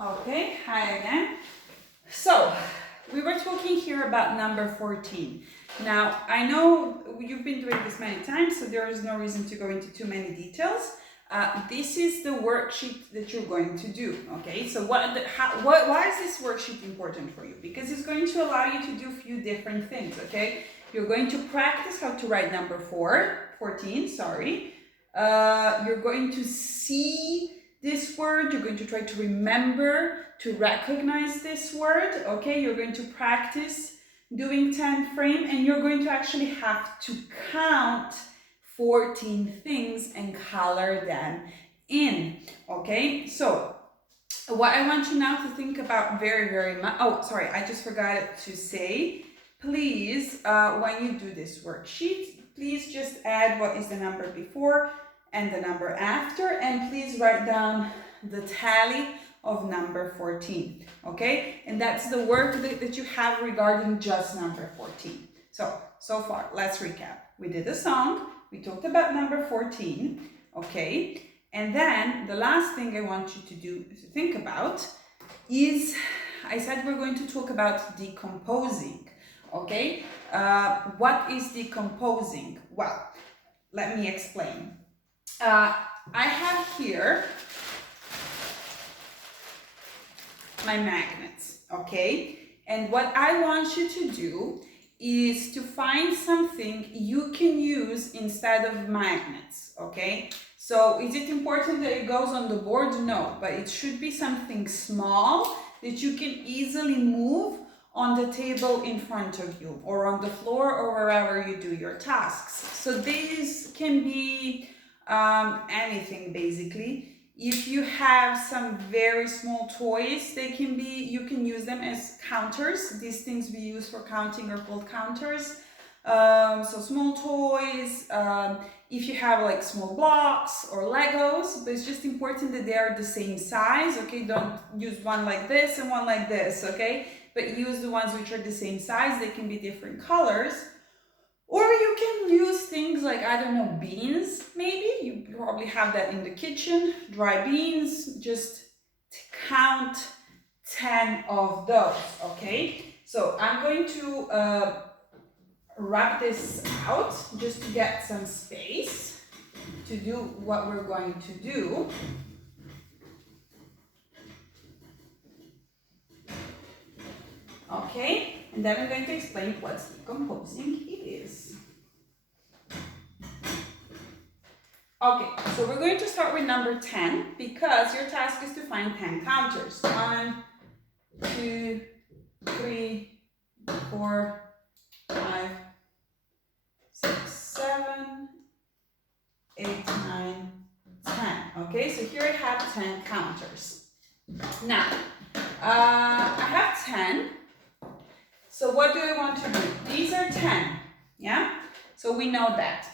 Okay, hi again. So, we were talking here about number 14. Now, I know you've been doing this many times, so there is no reason to go into too many details. This is the worksheet that you're going to do, okay? So why is this worksheet important for you? Because it's going to allow you to do a few different things, okay? You're going to practice how to write number 14, sorry. You're going to see this word, you're going to try to remember to recognize this word, okay? You're going to practice doing 10 frame, and you're going to actually have to count 14 things and color them in, okay? So what I want you now to think about very much, oh sorry, I just forgot to say, please when you do this worksheet, please just add what is the number before and the number after, and please write down the tally of number 14, okay? And that's the work that you have regarding just number 14. So far, let's recap. We did a song, we talked about number 14, okay? And then the last thing I want you to think about is, I said we're going to talk about decomposing, okay? What is decomposing? Well, let me explain. I have here my magnets, okay? And what I want you to do is to find something you can use instead of magnets, okay? So is it important that it goes on the board? No, but it should be something small that you can easily move on the table in front of you, or on the floor, or wherever you do your tasks. So these can be anything basically. If you have some very small toys, you can use them as counters. These things we use for counting are called counters. So small toys, if you have like small blocks or Legos, but it's just important that they are the same size, okay? Don't use one like this and one like this, okay? But use the ones which are the same size. They can be different colors. Or you can use things like, I don't know, beans, maybe. You probably have that in the kitchen, dry beans. Just count 10 of those, okay? So I'm going to wrap this out just to get some space to do what we're going to do. Okay, and then I'm going to explain what decomposing is. Okay, so we're going to start with number 10 because your task is to find 10 counters. 1, 2, 3, 4, 5, 6, 7, 8, 9, 10. Okay, so here I have 10 counters. Now, I have 10. So what do I want to do? These are 10, yeah? So we know that.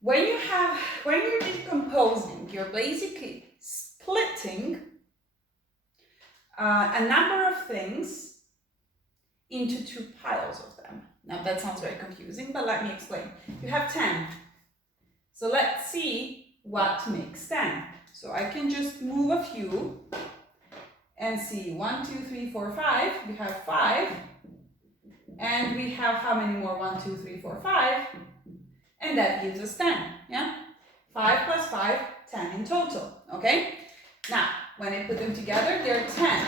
When you're decomposing, you're basically splitting a number of things into 2 piles of them. Now that sounds very confusing, but let me explain. You have 10. So let's see what makes 10. So I can just move a few and see 1, 2, 3, 4, 5. We have 5. And we have how many more? 1, 2, 3, 4, 5. And that gives us 10, yeah? 5 plus 5, 10 in total, okay? Now, when I put them together, they're 10.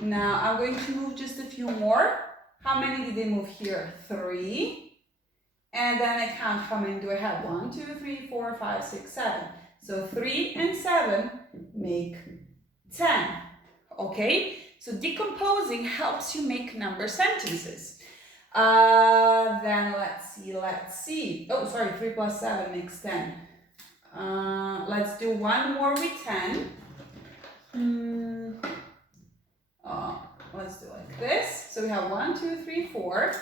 Now, I'm going to move just a few more. How many did they move here? 3. And then I count how many do I have? 1, 2, 3, 4, 5, 6, 7. So 3 and 7 make 10, okay? So decomposing helps you make number sentences. Then let's see. Oh, sorry, 3 plus 7 makes 10. Let's do one more with 10. Let's do like this. So we have 1, 2, 3, 4.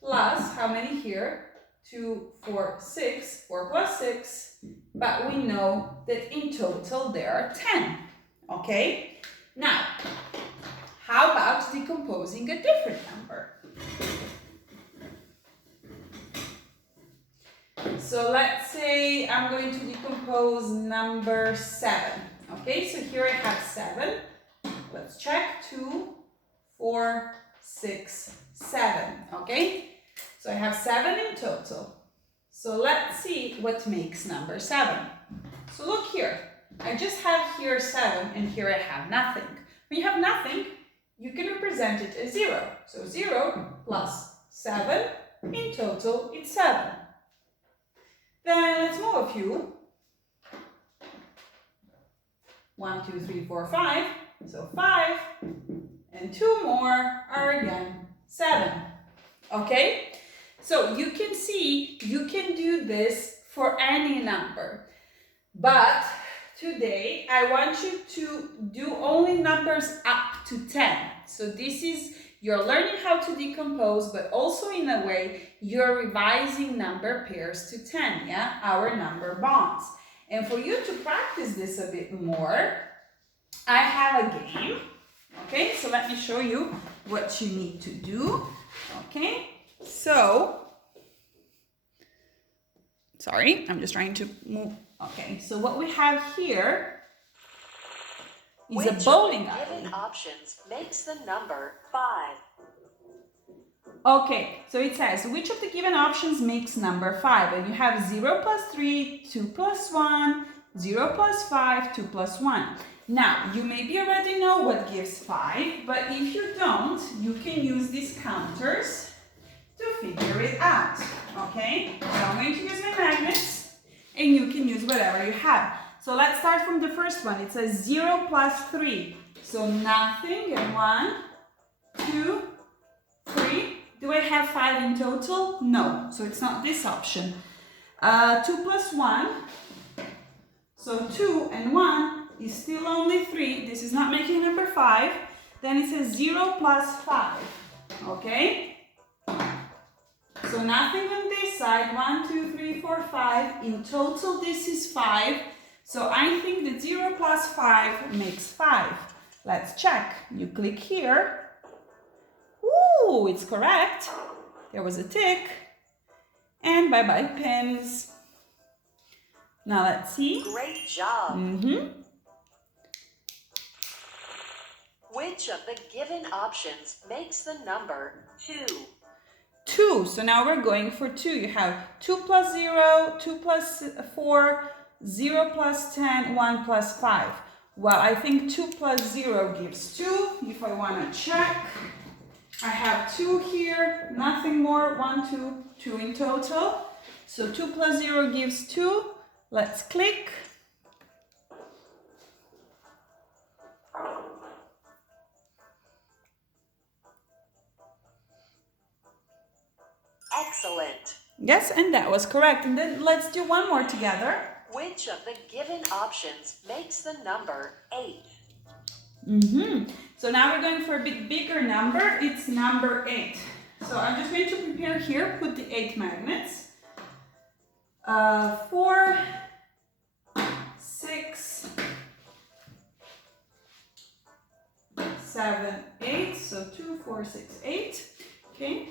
Plus, how many here? 2, 4, 6. 4 plus 6. But we know that in total there are 10. Okay? Now, how about decomposing a different number? So let's say I'm going to decompose number 7, Okay, so here I have 7. Let's check. 2, 4, 6, 7. Okay, so I have 7 in total. So let's see what makes number 7. So look here. I just have here 7 and here I have nothing. When you have nothing, you can represent it as 0. So 0 plus 7, in total it's 7. Then let's move a few. 1, 2, 3, 4, 5. So 5 and 2 more are again 7. Okay? So you can see you can do this for any number. But today I want you to do only numbers up to 10. So this is, you're learning how to decompose, but also in a way you're revising number pairs to 10, yeah? Our number bonds. And for you to practice this a bit more, I have a game. Okay, so let me show you what you need to do. Okay, so, sorry, I'm just trying to move. Okay, so what we have here is a bowling alley. Which of the given options makes the number 5? Okay, so it says, which of the given options makes number 5? And you have 0 plus 3, 2 plus 1, 0 plus 5, 2 plus 1. Now, you maybe already know what gives 5, but if you don't, you can use these counters to figure it out. Okay, so I'm going to use my magnets, and you can use whatever you have. So let's start from the first one. It says 0 plus 3. So nothing, and 1, 2, 3. Do I have 5 in total? No, so it's not this option. 2 plus 1. So 2 and 1 is still only 3. This is not making number 5. Then it says 0 plus 5. Okay? So nothing on this side. 1, 2, 3, 4, 5. In total, this is 5. So I think that 0 plus 5 makes 5. Let's check. You click here. Ooh, it's correct. There was a tick. And bye-bye pins. Now let's see. Great job. Which of the given options makes the number 2? 2. So now we're going for 2. You have 2 plus 0, 2 plus 4, 0 plus 10, 1 plus 5. Well, I think 2 plus 0 gives 2. If I want to check, I have 2 here, nothing more. 1, 2, 2 in total. So 2 plus 0 gives 2. Let's click. Excellent. Yes, and that was correct. And then let's do one more together. Which of the given options makes the number 8? So now we're going for a bit bigger number. It's number 8. So I'm just going to prepare here, put the 8 magnets. 4, 6, 7, 8. So 2, 4, 6, 8. Okay.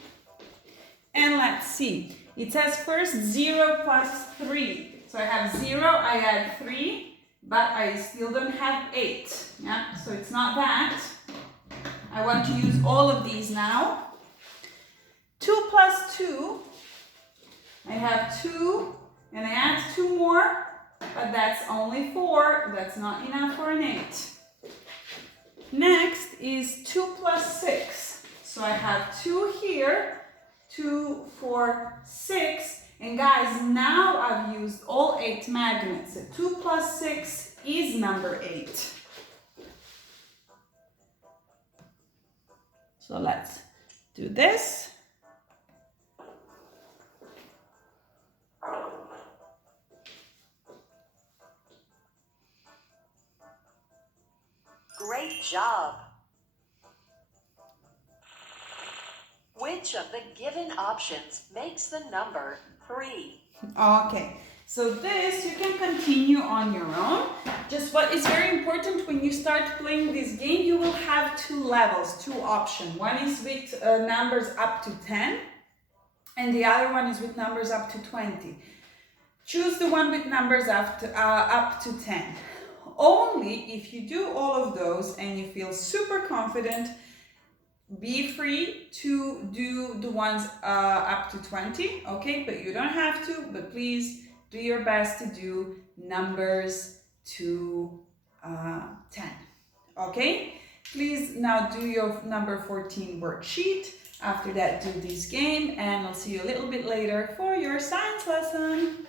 And let's see. It says first 0 plus 3. So I have 0, I add 3, but I still don't have 8. Yeah, so it's not that. I want to use all of these now. 2 plus 2. I have 2, and I add 2 more, but that's only 4. That's not enough for an 8. Next is 2 plus 6. So I have 2 here, 2, 4, 6. And guys, now I've used all 8 magnets. So 2 plus 6 is number 8. So let's do this. Great job. Which of the given options makes the number 3? Okay, so this you can continue on your own. Just what is very important when you start playing this game, you will have 2 levels, 2 options. One is with numbers up to 10, and the other one is with numbers up to 20. Choose the one with numbers up to 10. only if you do all of those and you feel super confident, be free to do the ones up to 20, okay? But you don't have to, but please do your best to do numbers to 10, okay? Please now do your number 14 worksheet. After that, do this game, and I'll see you a little bit later for your science lesson.